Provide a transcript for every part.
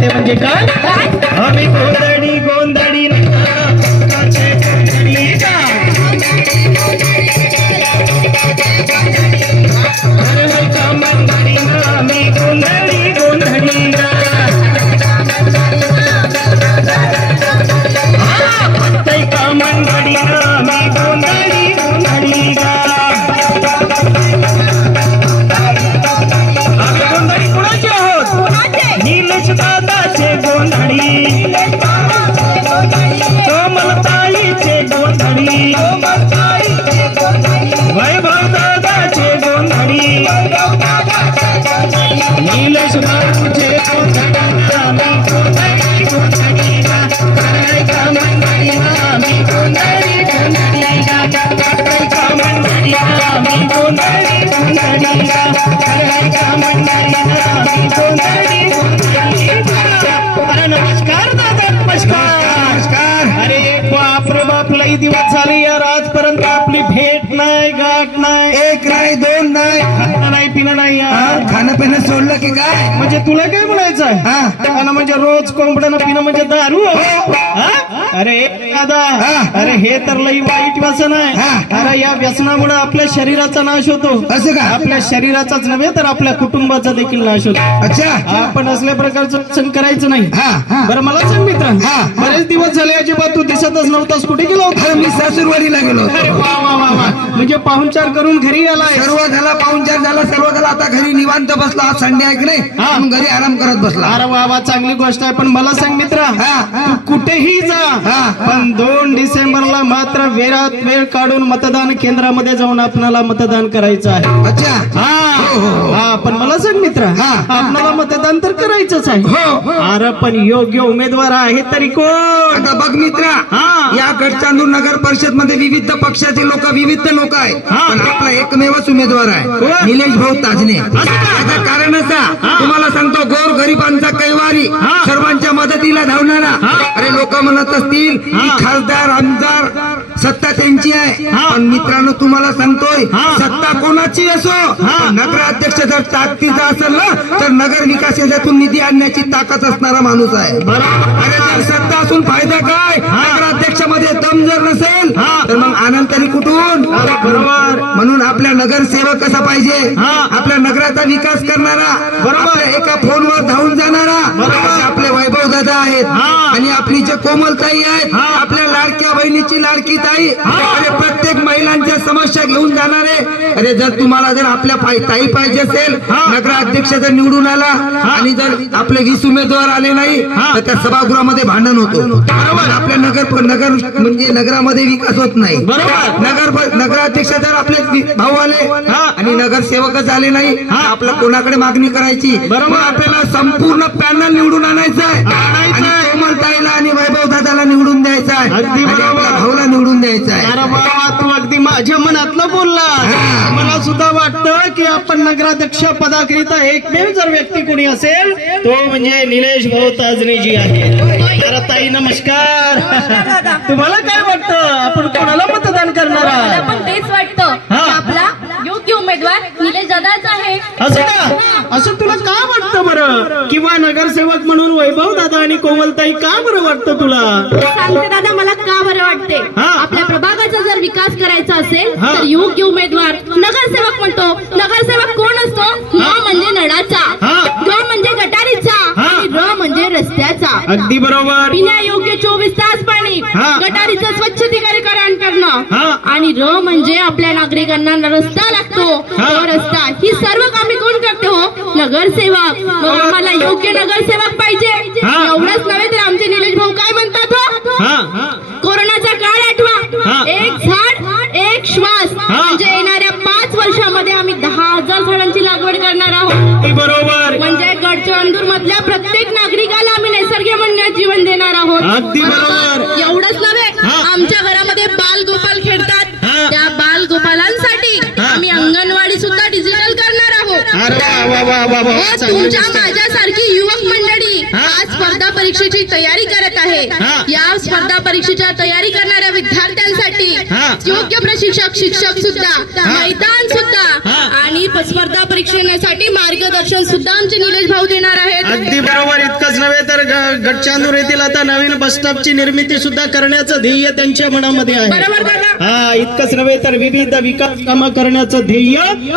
ते म्हणजे काय आम्ही गोंधळी गोंधळी नाकाचे गोंधळी गा अरे का मंगळी आम्ही गोंधळी गोंधळी गा ते का मंगळी आम्ही गोंधळी गोंधळी गा आम्ही गोंधळी कुणाचे आहोत निलेश दादाचे गोंधळी कोमलताईचे गोंधळी वैभव दादाचे गोंधळी निलेश बाबूचे नमस्कार दादा नमस्कार अरे बाप रे बाप लई दिवस झाले यार आजपर्यंत आपली भेट नाही गाठ नाही एक नाही दोन नाही खाणं नाही पिणं नाही यार खाणं पिणं सोडलं की काय म्हणजे तुला काय म्हणायचं आहे खाणं म्हणजे रोज कोंबड्यानं पिणं म्हणजे दारू हा? अरे दादा अरे हे तर लई वाईट व्यसन आहे अरे या व्यसनामुळे आपल्या शरीराचा नाश होतो असं का आपल्या शरीराचाच नव्हे तर आपल्या कुटुंबाचा देखील नाश होतो अच्छा आपण असल्या प्रकारचं व्यसन करायचं नाही हा बरं मला सांग मित्र बरेच दिवस झाले अजिबात तू दिसतच नव्हतास कुठे गेला होता मी सासूरवाडीला गेलो अरे वा वा वा वा म्हणजे पाहुणचार करून घरी आलाय सर्व झाला पाहुणचार झाला सर्व झाला आता घरी निवांत बसला आज संडे आहे की नाही म्हणून घरी आराम करत बसला अरे वा वा चांगली गोष्ट आहे पण मला सांग मित्र तू कुठेही जा पण 2 डिसेंबरला मात्र वेळात वेळ काढून मतदान केंद्रामध्ये जाऊन आपल्याला मतदान करायचं आहे अच्छा हा पण मला सांग मित्र आपल्याला मतदान तर करायचंच आहे अरे पण योग्य उमेदवार आहे तरी कोण आता बघ मित्र या गडचांदूर नगर परिषद मध्ये विविध पक्षाचे लोक विविध लोक आहेत पण आपला एकमेवच उमेदवार आहे निलेश भाऊ ताजने याचं कारण असा तुम्हाला सांगतो गोर गरिबांचा कैवारी सर्वांच्या मदतीला धावणारा अरे लोक म्हणत असतील की खासदार आमदार सत्ता त्यांची आहे पण मित्रांनो तुम्हाला सांगतोय सत्ता कोणाची असो नगराध्यक्ष जर ताकदीचा असेल ना तर नगर विकास याच्यातून निधी आणण्याची ताकद असणारा माणूस आहे अरे जर सत्ता असून फायदा काय नगराध्यक्षामध्ये दम जर नसेल तर मग आनंद तरी कुठून बरोबर म्हणून आपल्या नगरसेवक कसा पाहिजे आपल्या नगराचा विकास करणारा बरोबर एका फोनवर धावून जाणारा आपले वैभव दादा आहेत आणि आपली जे कोमलताई आहेत आपल्या लाडक्या बहिणीची लाडकी ताई अरे प्रत्येक महिलांच्या समस्या घेऊन जाणारे अरे जर तुम्हाला जर आपल्या ताई पाहिजे असेल नगराध्यक्ष जर निवडून आला आणि जर आपले 20 उमेदवार आले नाही तर त्या सभागृहामध्ये भांडण होतो बरोबर आपल्या नगर म्हणजे नगरामध्ये विकास होत नाही बरोबर नगराध्यक्ष जर आपले भाऊ आले आणि नगरसेवकच आले नाही आपल्या कोणाकडे मागणी करायची बरोबर आपल्याला संपूर्ण पॅनल निवडून आणायचं आहे आणि कोमलताईला आणि वैभव दादाला निवडून द्यायचं आहे आणि आपल्या भाऊला निवडून द्यायचं आहे अरे बाबा तू अगदी माझ्या मनातलं बोलला मला सुद्धा वाटतं की आपण नगराध्यक्ष पदाकरिता एकमेव जर व्यक्ती कोणी असेल तो म्हणजे निलेश भाऊ ताजनेजी आहे तर ताई नमस्कार तुम्हाला काय वाटतं आपण कोणाला मतदान करणार मला पण तेच वाटतं की आपला योग्य उमेदवार निलेश दादाच आहे असं का असं तुला का वाटतं बरं किंवा नगरसेवक म्हणून वैभव दादा आणि कोमलताई का बरं वाटतं तुला सांगते दादा मला का बरं वाटते आपल्या प्रभागाचा जर विकास करायचा असेल तर योग्य उमेदवार नगरसेवक म्हणतो नगरसेवक कोण असतो न म्हणजे नळाचा ग म्हणजे गटारीचा आणि र म्हणजे रस्त्याचा अगदी बरोबर पिण्यायोग्य 24 तास पाणी गटारीचं स्वच्छतीकरण करणं आणि र म्हणजे आपल्या नागरिकांना रस्ता लागतो तो रस्ता ही सर्व कामे कोण करते हो नगरसेवक म्हणून मला योग्य नगरसेवक पाहिजे एवढंच नव्हे तर आमचे निलेश भाऊ काय म्हणतात कोरोनाचा काळ आठवा एक झाड एक श्वास म्हणजे येणाऱ्या 5 वर्षामध्ये आम्ही 10,000 झाडांची लागवड करणार आहोत बरोबर म्हणजे गडचिरोली मधल्या प्रत्येक नागरिकाला आम्ही नैसर्गिक म्हणण्यात जीवन देणार आहोत अगदी बरोबर एवढंच नव्हे आमच्या घरामध्ये बाल गोपाल खेळतात त्या बाल गोपालांसाठी आम्ही अंगणवाडी सुद्धा डिजिटल करणार आहोत तुमच्या माझ्यासारखी युवक मंडळी आज स्पर्धा परीक्षेची तयारी करत आहे या स्पर्धा परीक्षेच्या तयारी करणाऱ्या विद्यार्थ्यांसाठी करण्यासाठी हा. योग्य प्रशिक्षक शिक्षक सुद्धा मैदान सुद्धा आणि स्पर्धा परीक्षेसाठी मार्गदर्शन सुद्धा आमचे निलेश भाऊ देणार आहेत. अगदी बरोबर. इतकंच नव्हे तर गडचांदूर येथील आता नवीन बस स्टॉपची निर्मिती सुद्धा करण्याचं ध्येय त्यांच्या मनामध्ये आहे. बरोबर दादा. हा, इतकंच नव्हे तर विविध विकास कामं करण्याचं ध्येय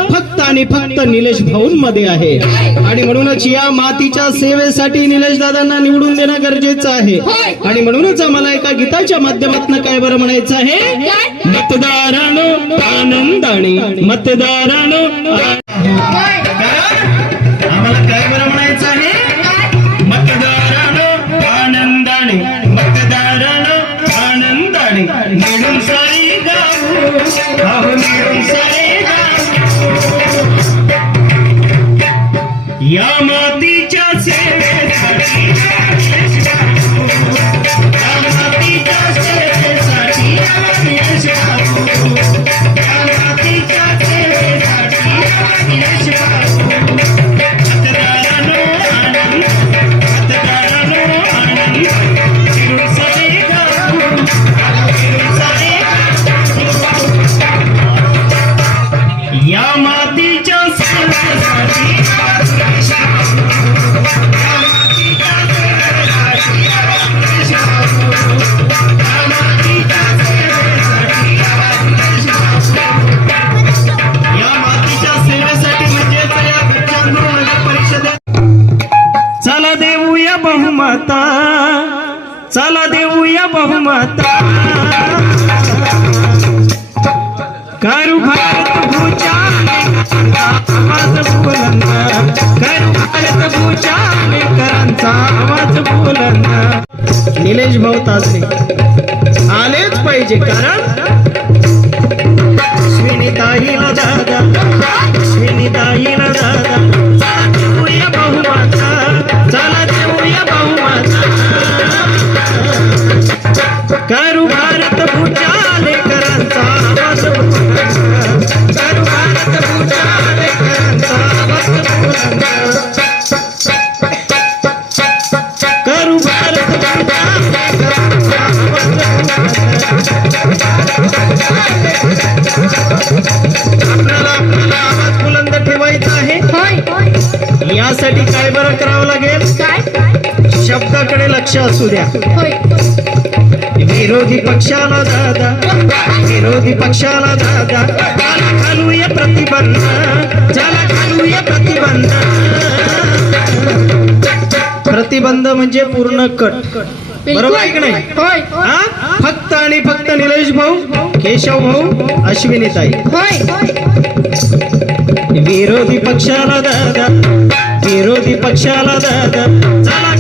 फक्त आणि फक्त निलेश भाऊंमध्ये आहे. आणि म्हणूनच या मातीच्या सेवेसाठी निलेश दादांना निवडून देणं गरजेचं आहे. आणि म्हणूनच आम्हाला एका गीताच्या माध्यमातून काय बरं म्हणायचं आहे, मतदारानो आनंदाने मतदारानो. आम्हाला काय बरं म्हणायचं आहे, मतदारानो आनंदाने मतदारानो आनंदाने मिळून सारे गाव, अहो मिळून सारे गाव या मातीच्या सेवेसाठी, या मातीच्या सेवेसाठी, या मातीच्या सेवेसाठी मतदारानो आनंद, मतदारानो आनंद मिळून सारे गाव, मिळून सारे गाव या मातीच्या सेवेसाठी. चला देऊया बहुमता, चला देऊया बहुमता, करू भारत भूचाले आवाज बुलंद, करू भारत भूचाले करांचा आवाज बुलंद. निलेश भाऊ ताजने आलेच पाहिजे, कारण श्रीनिताईला दादा, श्रीनिताईला दादा, चला देऊया बहुमता, चला देऊया बहुमता, करू भारत भूचाले करांचा आवाज बुलंद, करू भारत भूचाले करांचा आवाज बुलंद, करू भारत भूचाले करांचा आवाज बुलंद. आपल्याला आवाज बुलंद ठेवायचा आहे. यासाठी काय बरं करावं लागेल, शब्दाकडे लक्ष असू द्या. विरोधी पक्षाला दादा, विरोधी पक्षाला दादा, त्याला घालूया प्रतिबंध, त्याला घालूया प्रतिबंध. प्रतिबंध म्हणजे पूर्ण कट, बरोबर आहे की नाही? हा, फक्त आणि फक्त निलेश भाऊ, केशव भाऊ, अश्विनीताई. विरोधी पक्षाला दादा, विरोधी पक्षाला दादा, चला